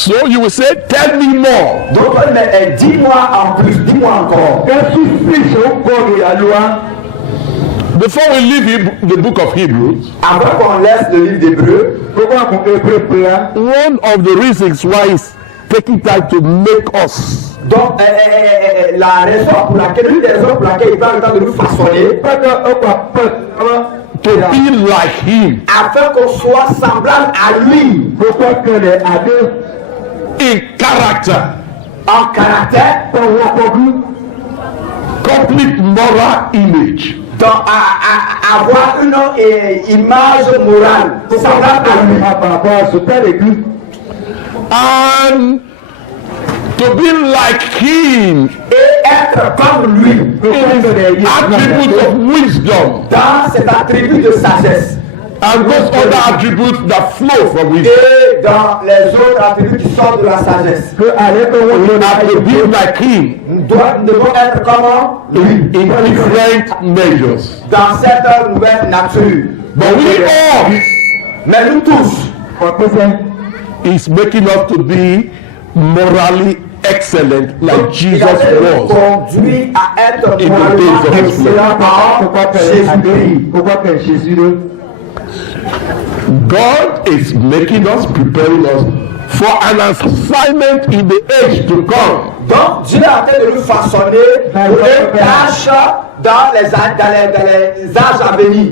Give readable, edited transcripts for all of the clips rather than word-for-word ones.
So you will say, tell me more. Donc, dis-moi en plus, dis-moi encore. Before we leave the book of Hebrews, avant qu'on laisse le livre d'Hébreux, one of the reasons why it's taking time to make us donc la raison pour laquelle, l'une des raisons pour laquelle il prend le temps de nous façonner, to be like him afin qu'on soit semblable à lui, in character, en caractère, complete moral image. donc avoir une image morale semblable à lui, And to be like him et être comme lui in attributes of wisdom dans cet attribut de sagesse and those other attributes that flow from wisdom. et dans les autres attributs qui sortent de la sagesse. We have to be like him Nous devons être comme lui in different measures. dans cette nouvelle nature. But we all Mais nous tous, is making us to be morally excellent like Jesus il a was. conduit à être In the moralement days of his excellent en Jésus-Christ. God is making us, preparing us for an assignment in the age to come. Donc Dieu est en train de nous façonner pour une tâche dans les âges à venir.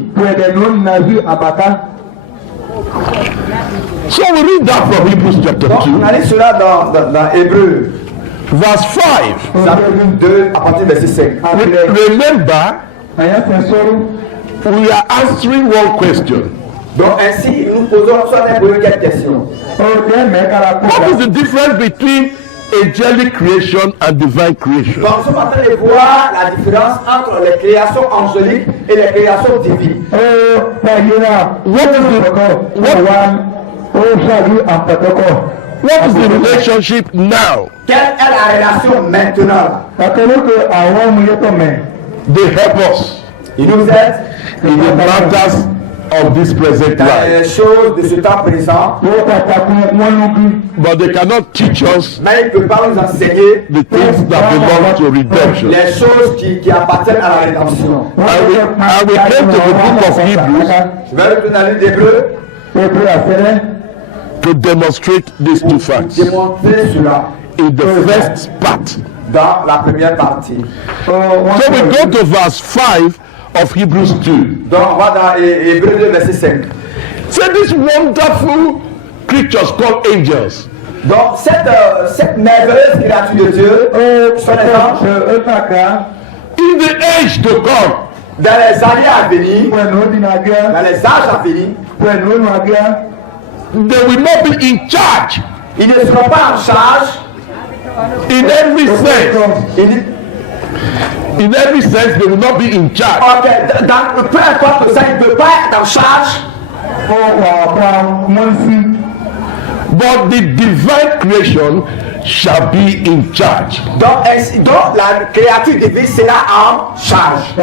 So we read that from Hebrews chapter Donc on 2, a lu cela dans Hébreux, verse 5. chapitre 2, à partir du verset 5. Remember, we are answering one question. Donc ainsi, nous posons soit quelques questions. What is the difference between angelic creation and divine creation? Donc nous sommes en train de voir la différence entre les créations angéliques et les créations divines. What is the relationship now? Quelle est la relation maintenant? They help us Il nous aide in the matters of this present dans les life, choses de ce temps présent, but they cannot teach us mais il ne peut pas nous enseigner the things that belong to redemption. les choses qui appartiennent à la rédemption. And we came to the book of Hebrews Je vais retourner dans le livre d'Hébreux to demonstrate these two facts démontrer cela in the first part. dans la première partie. So we go to verse 5 of Hebrews 2. Donc on va dans Hébreux 2, verset 5. Say these wonderful creatures called angels. Donc cette merveilleuse créature de Dieu, son exemple, In the age to come, dans les années à venir, dans les âges à venir, they will not be in charge ils ne seront pas en charge in every sense. In every sense, they will not be in charge. Okay, dans peu importe ça, il ne peut pas être en charge. But the divine creation shall be in charge. Donc la créature divine sera en charge.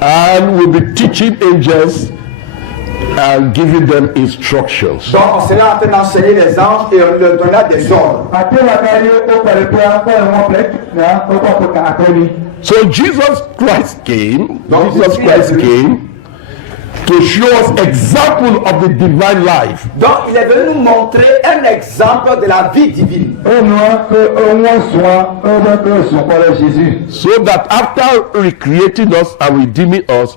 And we'll be teaching angels and giving them instructions. Donc on sera en train d'enseigner les anges et on leur donnera des ordres. So Jesus Christ came to show us example of the divine life. Donc il est venu nous montrer un exemple de la vie divine. So that after recreating us and redeeming us,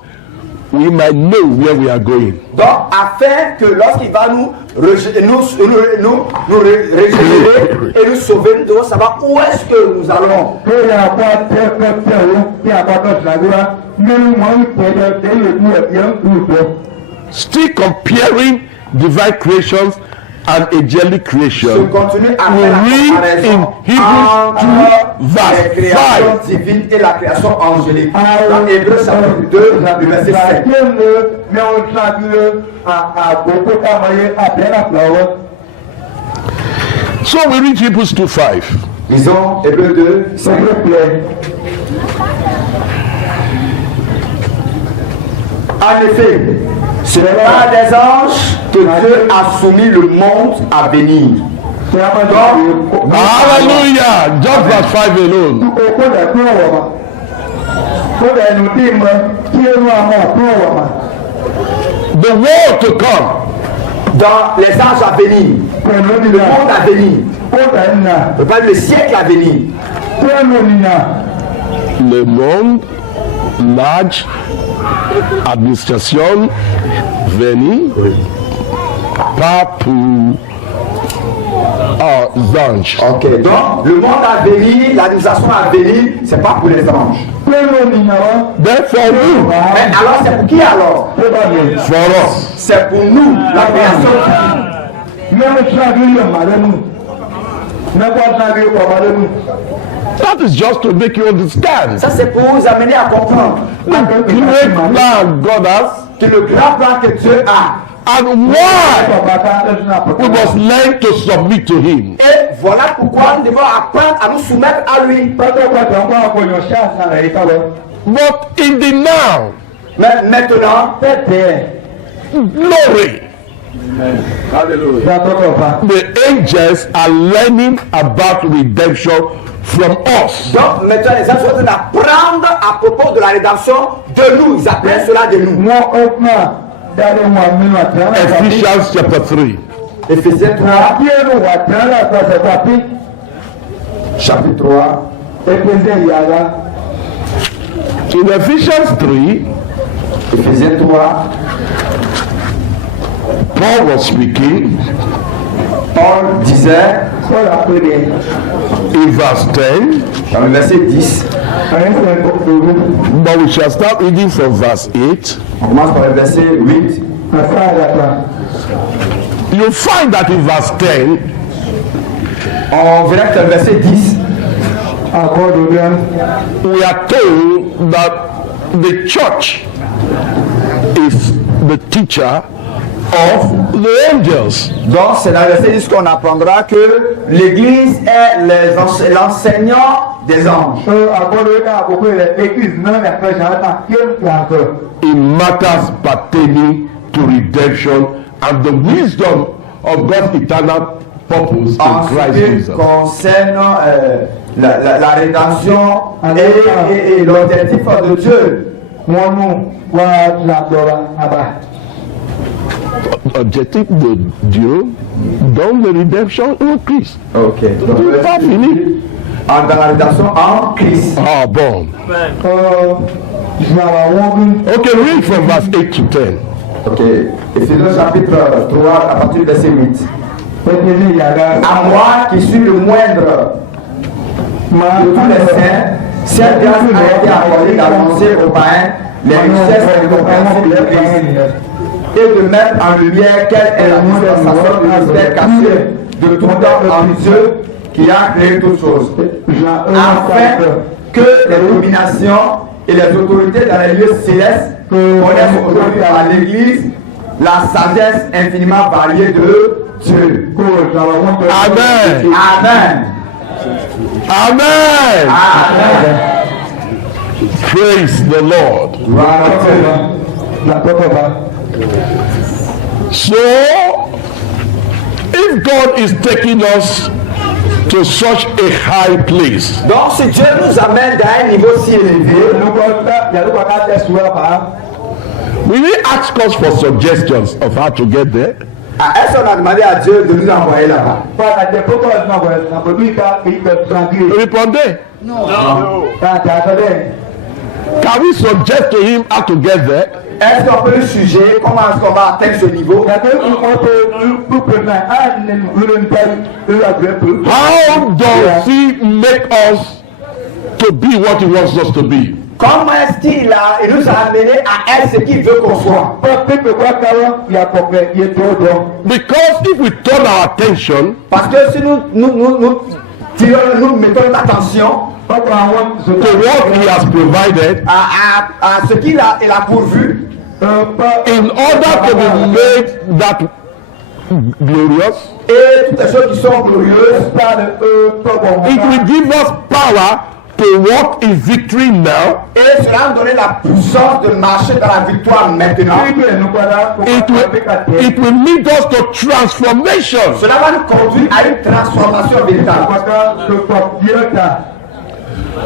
we might know where we are going. Donc afin que lorsqu'il va nous régénérer et nous sauver, nous devons savoir où est-ce que nous allons. Still comparing divine creations and angelic Je creation. continue à We faire la read comparaison in Hebrews 2 entre les créations verse 5. divines et la création angélique. Dans Hébreux chapitre 2, le verset 5. So we read Hebrews 2:5. Lisons Hébreux 2, 5. En effet, ce n'est pas des anges que Dieu a soumis le monde à venir. Hallelujah. Just verse 5 alone. The world to come. Dans les anges à venir, le monde à venir, pas le siècle à venir. Le monde, large administration, venir, pas pour anges. Ok, donc le monde à venir, l'administration à venir, c'est pas pour les anges. Therefore, you, Mais alors c'est pour qui alors? for us. C'est pour nous, la création. That is just to make you understand Ça c'est pour vous amener à comprendre the great plan God has que le grand plan que Dieu a. and why we must learn to submit to Him. Et voilà pourquoi nous devons apprendre à nous soumettre à lui. But in the now, Mais maintenant, glory, the angels are learning about redemption from us. donc maintenant les gens sont en train d'apprendre à propos de la rédemption de nous. Ils apprennent cela de nous. Ephesians chapter 3. Éphésiens 3, chapitre 3. In Ephesians 3, Éphésiens 3, Paul was speaking Paul disait in verse 10, dans le verset 10, but we shall start reading from verse 8. on commence par le verset 8. You find that in verse 10, On verra que le verset 10, we are told that the church is the teacher of the angels. donc c'est dans le verset 10 qu'on apprendra que l'Église est l'enseignant des anges. In matters pertaining to redemption and the wisdom of God's eternal purpose En in ce Christ qui Jesus. concerne la rédemption et l'objectif de Dieu. Objectif de Dieu dans la redemption en Christ. Ok. C'est pas fini. Dans la rédemption en Christ. Ah bon. Okay, read from verse 8 to 10. Ok. Éphésiens chapitre 3 à partir du verset 8. À moi qui suis le moindre de tous les saints, cette grâce a été accordée d'annoncer aux païens les richesses et les compréhensions de Christ et de mettre en lumière quelle est la dispensation du mystère caché de tout temps en Dieu qui a créé toutes choses, afin que les dominations et les autorités dans les lieux célestes connaissent aujourd'hui par l'Église la sagesse infiniment variée de Dieu. Amen. Amen. Amen. Amen. Praise the Lord. So, if God is taking us to such a high place, Donc si Dieu nous amène à un niveau si élevé, will He ask us for suggestions of how to get there? est-ce qu'on a demandé à Dieu de nous envoyer là-bas? Répondez. Can we suggest to Him how to get there? Est-ce qu'on peut le suggérer comment est-ce qu'on va atteindre ce niveau? How does He make us to be what He wants us to be? Comment est-ce qu'il nous a amené à être ce qu'il veut qu'on soit? Because if we turn our attention Parce que si nous mettons l'attention to what He has provided, à ce qu'il a pourvu, in order to be made that glorious, et toutes les choses qui sont glorieuses, it will give us power to walk in victory now. Et cela nous donne la puissance de marcher dans la victoire maintenant. It will lead us to transformation. Cela va nous conduire à une transformation véritable.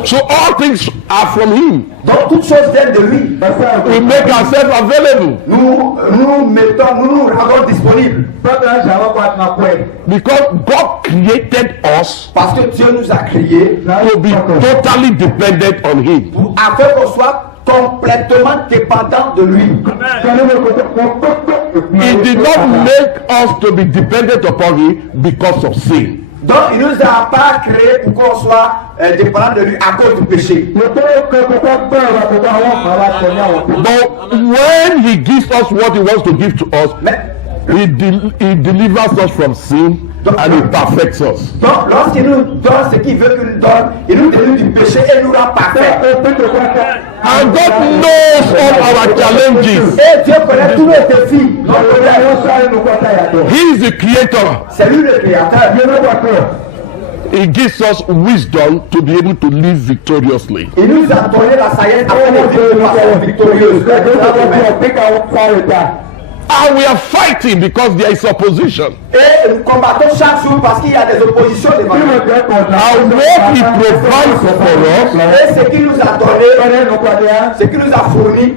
So all things are from him. Donc toutes choses viennent de lui. We make ourselves available. Nous nous rendons disponibles. Because God created us Parce que Dieu nous a créés to be totally dependent on him. afin qu'on soit complètement dépendant de lui. He did not make us to be dependent upon him because of sin. Donc il nous a pas créé pour qu'on soit dépendant de lui à cause du péché. But when he gives us what he wants to give to us, he delivers us from sin and he perfects us. Donc lorsqu'il nous donne ce qu'il veut qu'il nous donne, il nous délivre du péché et nous rend parfait. And God knows all our challenges. Et Dieu connaît tous les défis. He is the creator. C'est lui le créateur. He gives us wisdom to be able to live victoriously. Il nous a donné la sagesse afin de vivre de façon victorieuse. And we are fighting because there is opposition. Et nous combattons chaque jour parce qu'il y a des oppositions devant nous. And what he provides for us Et ce qu'il nous a donné, ce qu'il nous a fourni,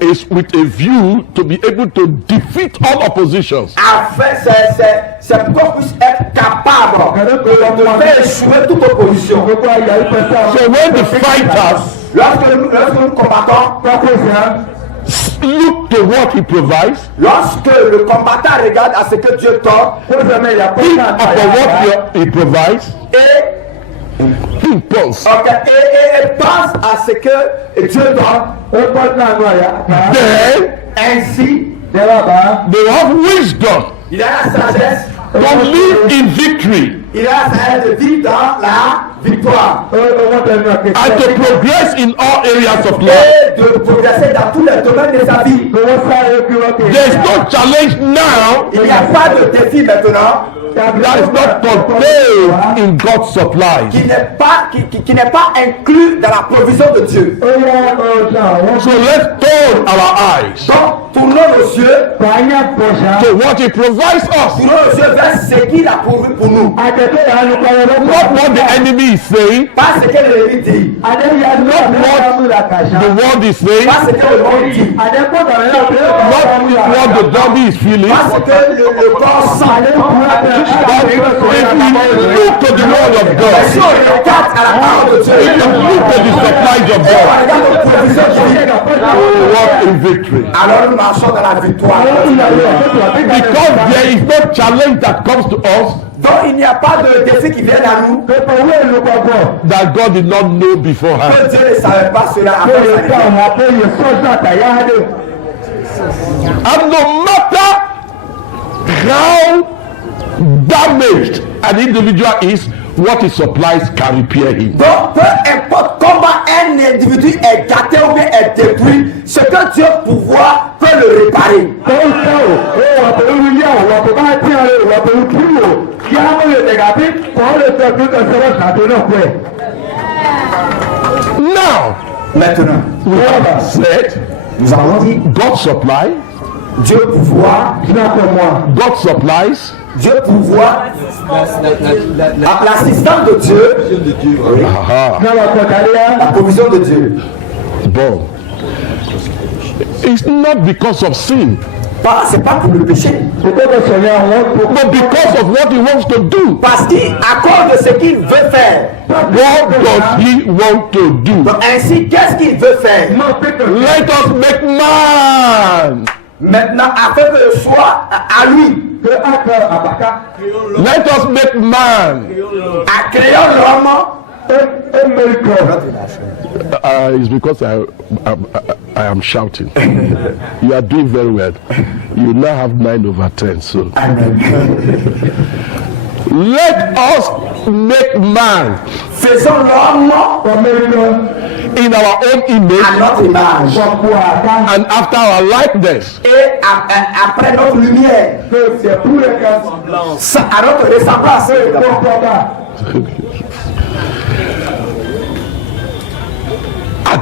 is with a view to be able to defeat all oppositions. afin, c'est pour qu'on puisse être capable de faire échouer toute opposition. So when the fighters Lorsque nous combattons, look to what he provides, lorsque le combattant regarde à ce que Dieu donne, think upon what he provides, et think pause. et pense à ce que Dieu donne, Then ainsi, they have wisdom il a la sagesse, to live in victory il a la sagesse de vivre dans la victoire and to progress in all areas of life. et de progresser dans tous les domaines de sa vie. There is no challenge now Il n'y a pas de défi maintenant that is not contained in God's supplies. qui n'est pas inclus dans la provision de Dieu. So let's turn our eyes Donc, tournons nos yeux, to what he provides us. tournons nos yeux vers ce qu'il a pourvu pour nous. Not what the enemy is saying, Pas ce que l'ennemi dit, not what the world is saying, pas ce que le monde dit, not what the body is feeling. pas ce que le corps sent. But if we look to the word of Mais si God, on regarde à la parole de Dieu, if we look to the supplies of on God, regarde aux provisions divines, we will walk in victory. alors nous marchons dans la victoire. Because there is no challenge that comes to us Donc il n'y a pas de défi qui vienne à nous that God did not know beforehand. que Dieu ne savait pas cela avant. And no matter how damaged an individual is, what he supplies can repair him. Donc, peu importe comment un individu est gâté ou bien est détruit, ce que Dieu pouvoir peut le réparer. Now, Maintenant, we have said nous avons dit God supply, Dieu pouvoir, God supplies, Dieu pouvoir, l'assistance de Dieu, la provision de Dieu. but it's not because of sin, C'est pas pour le péché, but because of what he wants to do. parce qu'à cause de ce qu'il veut faire. What does he want to do? Donc ainsi, qu'est-ce qu'il veut faire? Let us make man. Maintenant, afin que soit à lui, Let us make man. à créer l'homme. It's because I am shouting. You are doing very well. You now have 9/10. So let us make man Faisons l'homme in our own image à notre image and after our likeness. et après notre lumière, à notre ressemblance.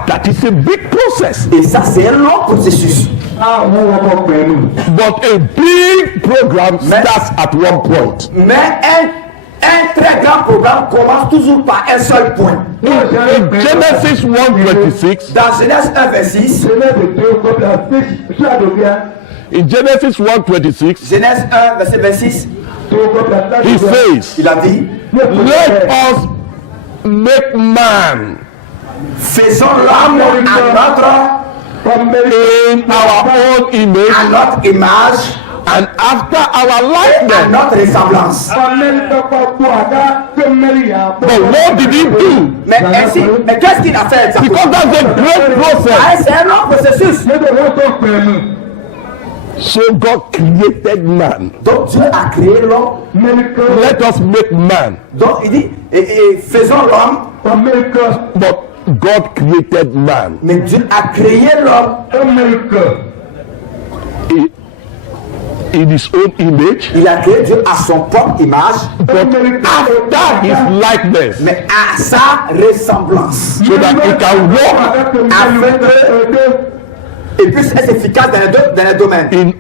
that is a big process. Et ça, c'est un long processus. But a big program starts at one point. Mais un très grand programme commence toujours par un seul point. In Genesis 1:26, Dans Genèse 1, verset 6, in Genesis 1:26, Genèse 1, verset 26, he says, il a dit, let us make man faisons l'homme à our own image notre image and after our et à likeness. notre ressemblance. But what did he do? Mais qu'est-ce qu'il a fait exactement? Because that's a great process. Ah, c'est un long processus. So God created man. Donc Dieu a créé l'homme. Let us make man. Donc il dit, et faisons l'homme. But God created man Mais Dieu a créé l'homme in his own image, Il a créé Dieu à son propre image, but after his likeness, mais à sa ressemblance. so that he can walk Afin qu'il puisse être efficace dans les domaines. in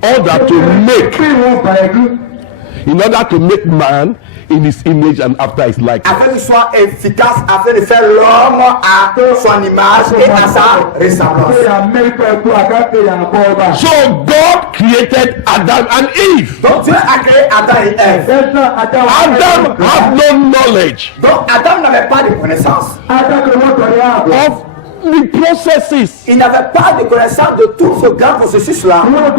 order to make man in his image and after his likeness. Afin qu'il soit efficace, afin de faire l'homme à son image et à sa ressemblance. So God created Adam and Eve. Donc Dieu a créé Adam et Ève. Adam had no knowledge Donc Adam n'avait pas de connaissance. of the processes. Il n'avait pas de connaissance de tout ce grand processus-là. But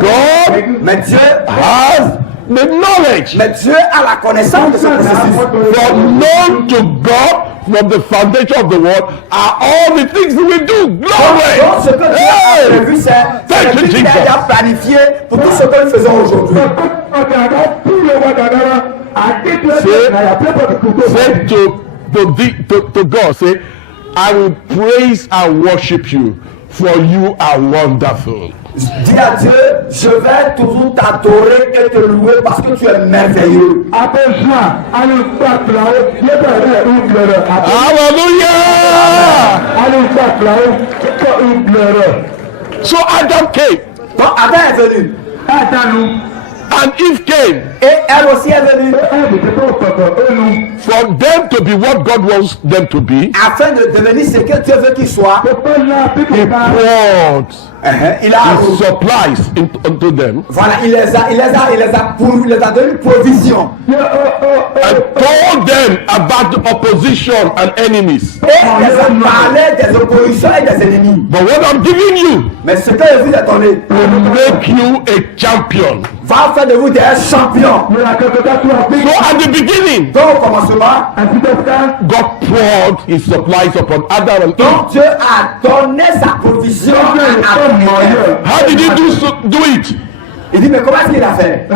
God Mais Dieu, has the knowledge. mais Dieu a la connaissance de ce processus. For known to God from the foundation of the world are all the things that we do. Glory! Donc ce que Dieu a prévu, c'est Thank ce you, qu'il Jesus. a planifié pour tout ce que nous faisons aujourd'hui. Say to God, say, I will praise and worship you, for you are wonderful. Dis à Dieu, je vais toujours t'adorer et te louer parce que tu es merveilleux. Hallelujah! So Adam came Donc Adam est venu and Eve came et elle aussi est venue for them to be what God wants them to be. afin de devenir ce que Dieu veut qu'il soit. He poured Il a his supplies unto them voilà, il les a donné une provision. and told them about the opposition and enemies. Et il les a parlé des oppositions et des ennemis. But what I'm giving you Mais ce que je vous ai donné will make you a champion. va faire de vous des champions. So at the beginning, Donc au commencement, God poured his supplies upon Adam and Eve. donc Dieu a donné sa provision à Adam. How did he do it? Il dit mais comment est-ce qu'il a fait?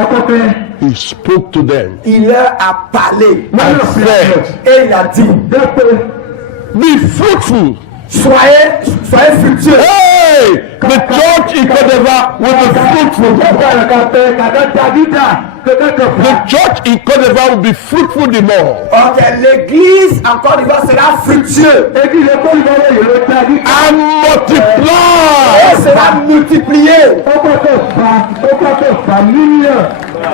He spoke to them Il leur a parlé and said, et il a dit be fruitful. soyez fructueux. Hey, the church in Kodeva will be fruitful. The church in Kodeva will be fruitful the more. Ok, l'église en Côte d'Ivoire sera fructueuse And multiply. et sera multipliée.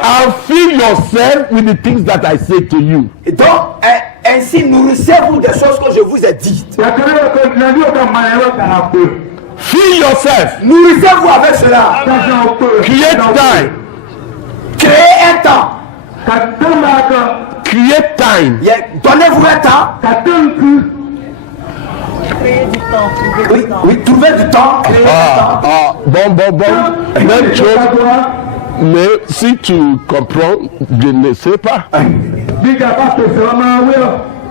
And fill yourself with the things that I say to you. Et donc, ainsi nourrissez-vous des choses que je vous ai dites. Fill yourself. Nourrissez-vous avec cela. Create time. Créez un temps. Create time. Donnez-vous un temps. Oui, trouvez du temps. Créez du temps. Bon. Même chose. Mais si tu comprends, je ne sais pas.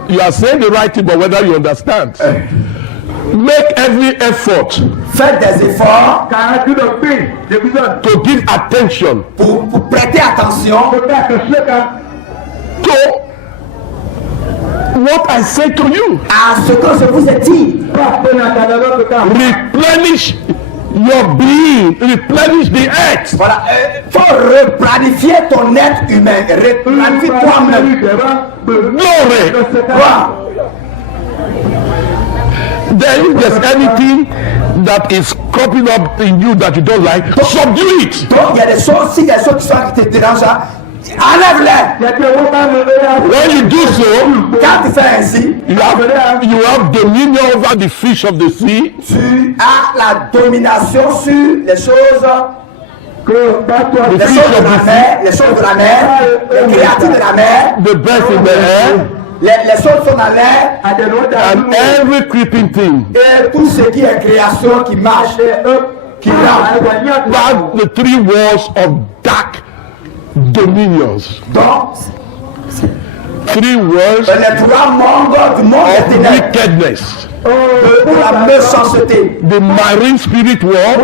You are saying the right thing, but whether you understand. Make every effort Faites des efforts to give attention pour prêter attention to what I say to you. à ce que je vous ai dit. Replenish your being, replenish the earth. Voilà, faut replanifier ton être humain, replanifier toi-même. Glory. Voilà. then if there's anything that is cropping up in you that you don't like, subdue it. Donc il y a des choses, si il y a des choses qui te dérangent, enlève-les. When you do so, Quand tu fais ainsi, you have dominion over the fish of the sea, tu as la domination sur les choses, the les fish choses de of la the sea, mer, les choses de la mer, les créatures de la mer, the birds in the air, les choses sont dans l'air, and every creeping thing. et tout ce qui est création qui marche, qui rampe. That's the three walls of dark dominions. Donc, Three words les trois mondes du monde of des ténèbres, wickedness. de la méchanceté, The marine spirit world,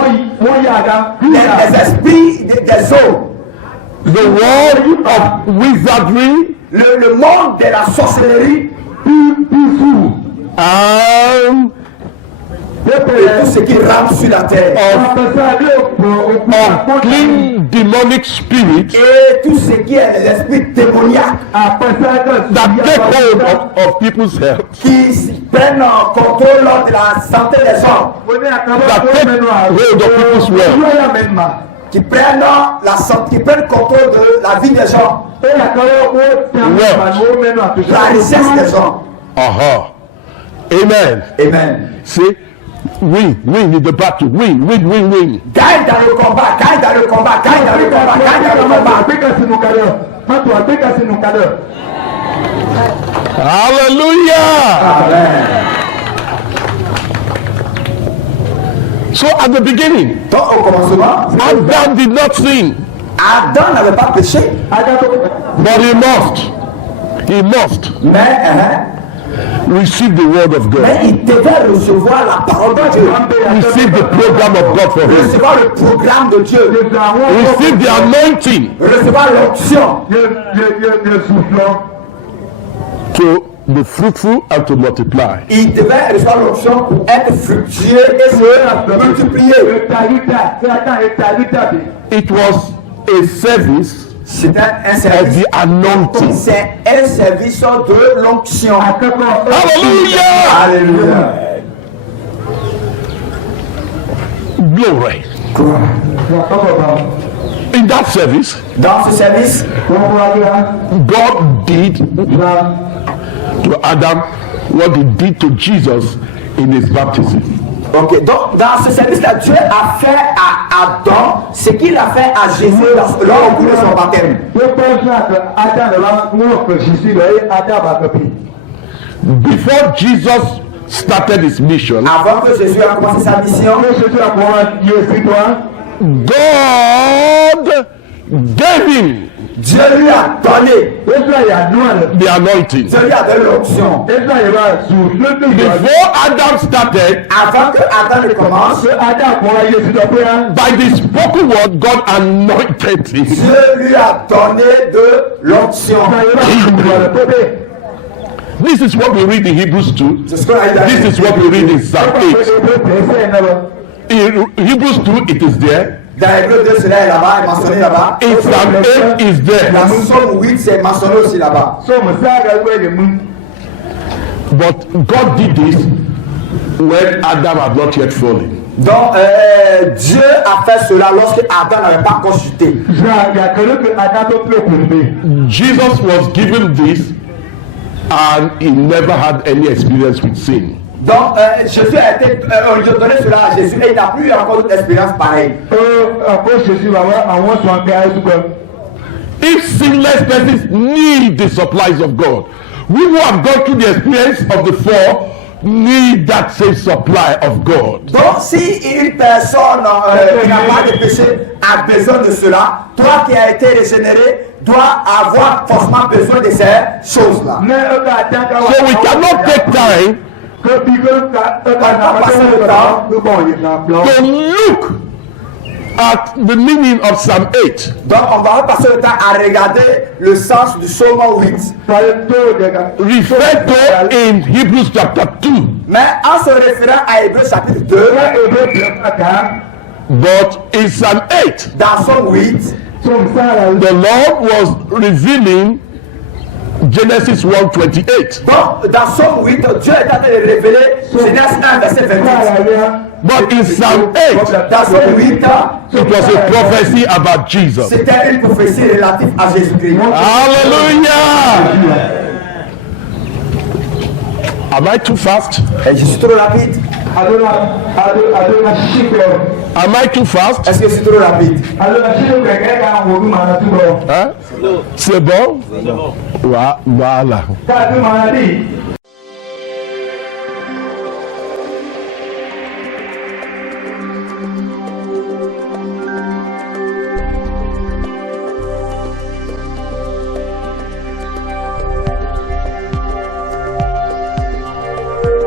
les esprits des eaux, the world of wizardry, le monde de la sorcellerie, and et tout ce qui rampe sur la terre, of clean demonic spirits et tout ce qui est les esprits démoniaques that take hold of people's health, qui prennent contrôle de la santé des gens, that take hold of people's wealth. qui prennent qui prennent contrôle de la vie des gens, de la richesse des gens. Amen. Amen. See, win in the battle, win. Gagne dans le combat, gagne dans le combat, gagne dans le combat, gagne dans le combat. Hallelujah. Amen. So at the beginning, donc au commencement, Adam did not sin, Adam n'avait pas péché, but he must receive the word of God, mais il devait recevoir la parole de Dieu, receive the program of God for him, recevoir le programme de Dieu, receive the anointing recevoir l'onction to be fruitful and to multiply. Il devait recevoir l'onction pour être fructueux et se multiplier. It was a service C'est un of service. the anointing. C'est un service de l'onction. Hallelujah. Alléluia. Glory. In that service, Dans ce service, God did to Adam what he did to Jesus in his baptism. ok, donc dans ce service-là, Dieu a fait à Adam ce qu'il a fait à Jésus lors de son baptême. Before Jesus started his mission, Avant que Jésus a commencé sa mission, God gave him Dieu lui a donné the anointing. Dieu lui a donné l'onction. Before Adam started, Avant que Adam ne commence, by the spoken word, God anointed him. Dieu lui a donné de l'onction. This is what we read in Hebrews 2. C'est ce qu'on a dit. This is what we read in Psalm 8. In Hebrews 2, it is there. Dans Hébreux 2, cela est là-bas, est mentionné là-bas. In Psalm 8 is there. Dans Psaume 8, c'est mentionné aussi là-bas. But God did this when Adam had not yet fallen. Donc, Dieu a fait cela lorsque Adam n'avait pas consulté. Jesus was given this and he never had any experience with sin. Donc, Jésus a été, on lui a donné cela à Jésus et il n'a plus encore d'autres expériences pareilles. If sinless persons need the supplies of God, we who have gone through the experience of the fall need that same supply of God. Donc, si une personne qui n'a pas de péché a besoin de cela, toi qui as été régénéré, dois avoir forcément besoin de ces choses-là. So we cannot take time to look at the meaning of Psalm 8. Donc, on va passer le temps à regarder le sens du psaume 8. Referred to in Hebrews chapter 2. Mais en se référant à Hébreux chapitre 2, But in Psalm 8, dans psaume 8, the Lord was revealing Genesis 1:28. donc dans psaume 8, Dieu est en train de révéler Genèse 1, verset 28. But in Psalm 8, Dans Psaume 8, it was a prophecy about Jesus. c'était une prophétie relative à Jésus-Christ. Hallelujah! Am I too fast? Et je suis trop rapide. Am I too fast? Est-ce que je suis trop rapide? Hein? C'est bon? Voilà.